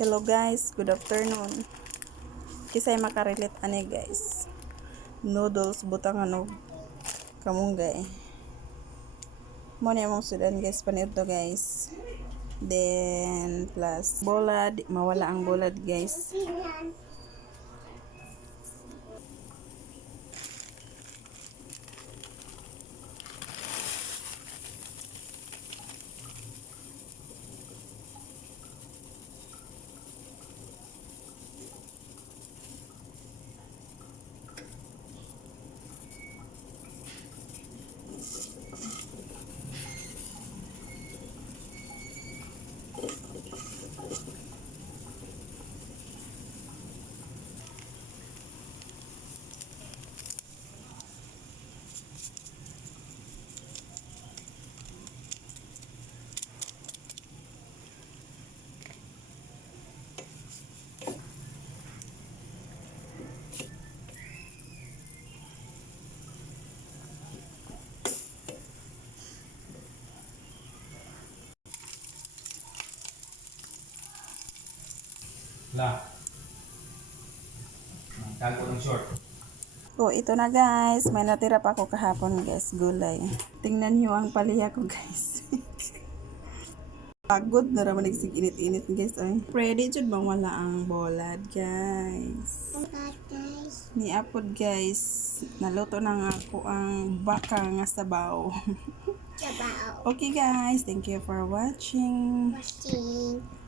Hello guys, good afternoon. Kisay makarelate ani guys. Noodles butang ano kamunggay. Mo na mong sudan guys paniud to guys. Then plus bolad, mawala ang bolad guys. La. Tago ng short. So, ito na guys. May natira pa ako kahapon guys. Gulay. Tingnan nyo ang paliha ko guys. Pagod na raman nagsig init-init guys. Ay. Ready jud bang wala ang bolad guys. Ni apod guys. Naluto na nga ako ang baka nga sabaw. About okay guys. Thank you for watching. watching